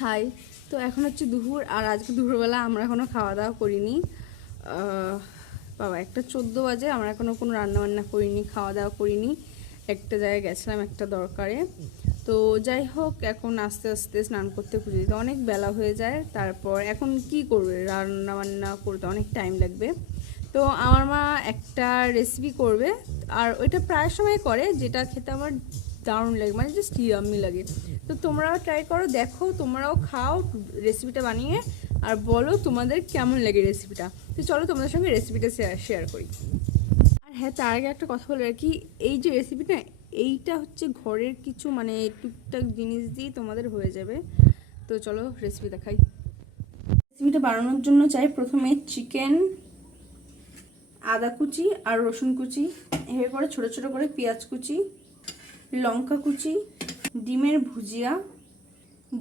High. তো এখন হচ্ছে দুপুর, আর আজকে দুপুরবেলা আমরা এখনও খাওয়া দাওয়া করিনি। বাবা, একটা 14 বাজে, আমরা এখনও কোনো রান্নাবান্না করিনি, খাওয়া দাওয়া করিনি। একটা জায়গায় গেছিলাম একটা দরকারে। তো যাই হোক, এখন আস্তে আস্তে স্নান করতে পুজো দিতে অনেক বেলা হয়ে যায়। তারপর এখন কি করবে, রান্নাবান্না করতে অনেক টাইম লাগবে। তো আমার মা একটা রেসিপি করবে, আর ওইটা প্রায় সময় করে, যেটা খেতে আমার দারুণ লাগে, মানে জাস্ট ইয়াম্মি লাগে। তো তোমরাও ট্রাই করো, দেখো, তোমরাও খাও রেসিপিটা বানিয়ে, আর বলো তোমাদের কেমন লাগে রেসিপিটা। তো চলো তোমাদের সঙ্গে রেসিপিটা শেয়ার করি। আর হ্যাঁ, তার আগে একটা কথা বলে আর কি, এই যে রেসিপিটা, এইটা হচ্ছে ঘরের কিছু মানে টুকটাক জিনিস দিয়ে তোমাদের হয়ে যাবে। তো চলো রেসিপি দেখাই। রেসিপিটা বানানোর জন্য চাই প্রথমে চিকেন, আদা কুচি আর রসুন কুচি, এরপরে ছোটো ছোটো করে পেঁয়াজ কুচি, লঙ্কা কুচি, ডিমের ভুজিয়া,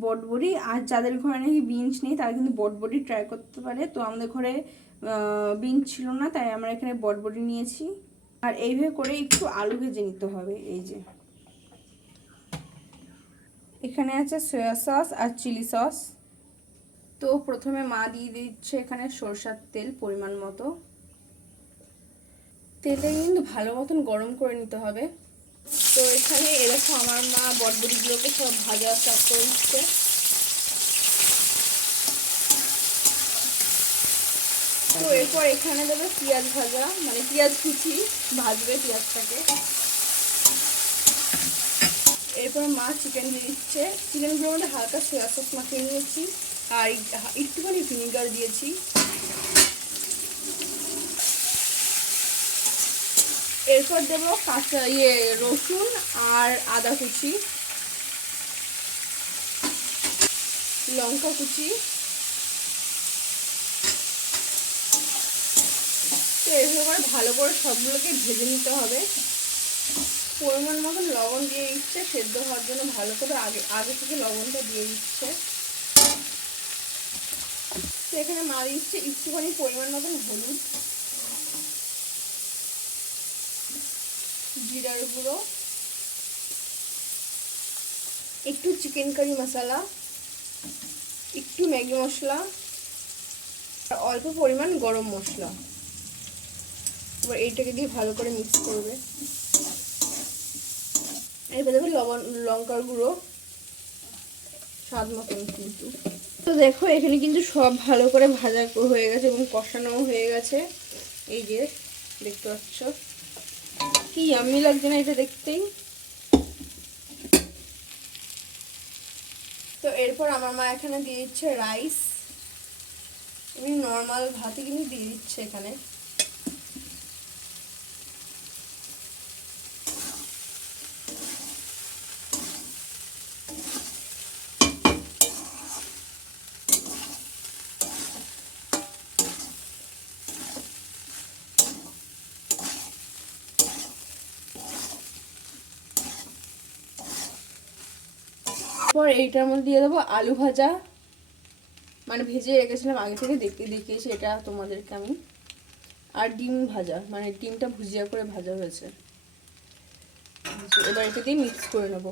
বটবড়ি। আর যাদের ঘরে নাকি বিনস নেই তারা কিন্তু বটবড়ি ট্রাই করতে পারে। তো আমাদের ঘরে বিনস ছিল না, তাই আমরা এখানে বটবড়ি নিয়েছি। আর এইভাবে করে একটু আলু ভেজে নিতে হবে। এই যে এখানে আছে সয়া সস আর চিলি সস। তো প্রথমে মা দিয়ে দিচ্ছে এখানে সরষের তেল পরিমাণ মতো। তেলটা কিন্তু ভালো মতন গরম করে নিতে হবে। তো এখানে এরকম আমার মা বটবড়িগুলোকে সব ভাজা স্টার্ট করে দিচ্ছে। তো এরপর এখানে দেবে পেঁয়াজ ভাজা, মানে পেঁয়াজ কুচি, ভাজবে পেঁয়াজটাকে। এরপর মা চিকেন দিয়ে দিচ্ছে। চিকেনগুলোর মধ্যে হালকা সয়া সস মাখিয়ে নিয়েছি, আর একটুখানি ভিনিগার দিয়েছি। এরপর দেবো কাঁচা রসুন আর আদা কুচি, লঙ্কা কুচি। তো এভাবে করে ভালো করে সবগুলোকে ভেজে নিতে হবে। পরিমাণ মতন লবণ দিয়ে দিচ্ছে, সেদ্ধ হওয়ার জন্য ভালো করে আগে থেকে লবণটা দিয়ে দিচ্ছে। তো এখানে মা দিচ্ছে একটুখানি পরিমাণ মতন হলুদ, জিরার গুঁড়ো, একটু চিকেন কারি মশলা, একটু ম্যাগি মশলা, আর অল্প পরিমাণ গরম মশলা। এবার এইটাকে দিয়ে ভালো করে মিক্স করবে। এবার দেবে লবণ, লঙ্কার গুঁড়ো স্বাদ মতন কিন্তু। তো দেখো এখানে কিন্তু সব ভালো করে ভাজা হয়ে গেছে এবং কষানো হয়ে গেছে। এই যে দেখতে পাচ্ছ কি ইয়াম্মি লাগছে না এটা দেখতেই। তো এরপর আমার মা এখানে দিয়ে দিচ্ছে রাইস, এমনি নর্মাল ভাতই কিন্তু দিয়ে দিচ্ছে এখানে। পর এইটার মধ্যে দিয়ে দেবো আলু ভাজা, মানে ভেজে রেখেছিলাম আগে থেকে, দেখতে দেখিয়েছি এটা তোমাদেরকে আমি। আর ডিম ভাজা, মানে ডিমটা ভুজিয়া করে ভাজা হয়েছে। এবার এটা দিয়ে মিক্স করে নেবো।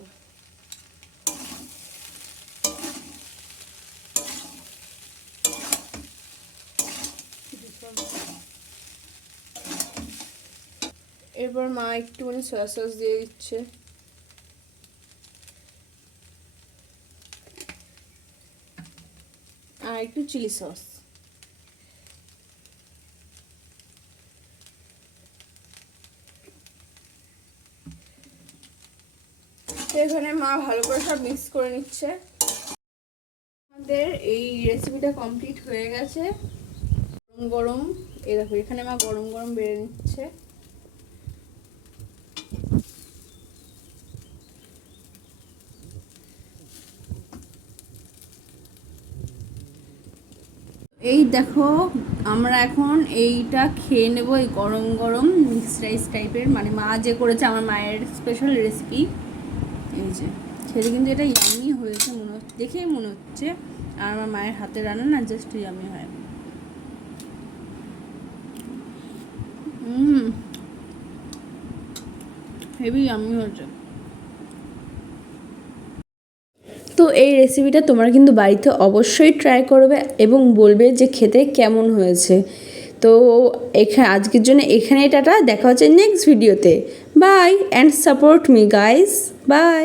এরপর মা একটুখানি সয়া সস দিয়ে দিচ্ছে। আর একটু চিলি সস। তো এখানে মা ভালো করে সব মিক্স করে নিচ্ছে। আমাদের এই রেসিপিটা কমপ্লিট হয়ে গেছে। গরম গরম, এই দেখো এখানে মা গরম গরম বেড়ে নিচ্ছে। এই দেখো আমরা এখন এইটা খেয়ে নেব, এই গরম গরম মিক্সড রাইস টাইপের, মানে মা যে করেছে, আমার মায়ের স্পেশাল রেসিপি। এই যে খেতে কিন্তু এটা ইয়ামি হয়েছে, মনে হচ্ছে, দেখেই মনে হচ্ছে। আর আমার মায়ের হাতে রান্না না জাস্ট ইয়ামি হয়। হেভি ইয়ামি হয়েছে। তো তো এই রেসিপিটা তোমরা কিন্তু বাড়িতে অবশ্যই ট্রাই করবে এবং বলবে যে খেতে কেমন হয়েছে। তো আজকের জন্য এখানেই টাটা, দেখা হচ্ছে নেক্সট ভিডিওতে। Bye and support me guys, by.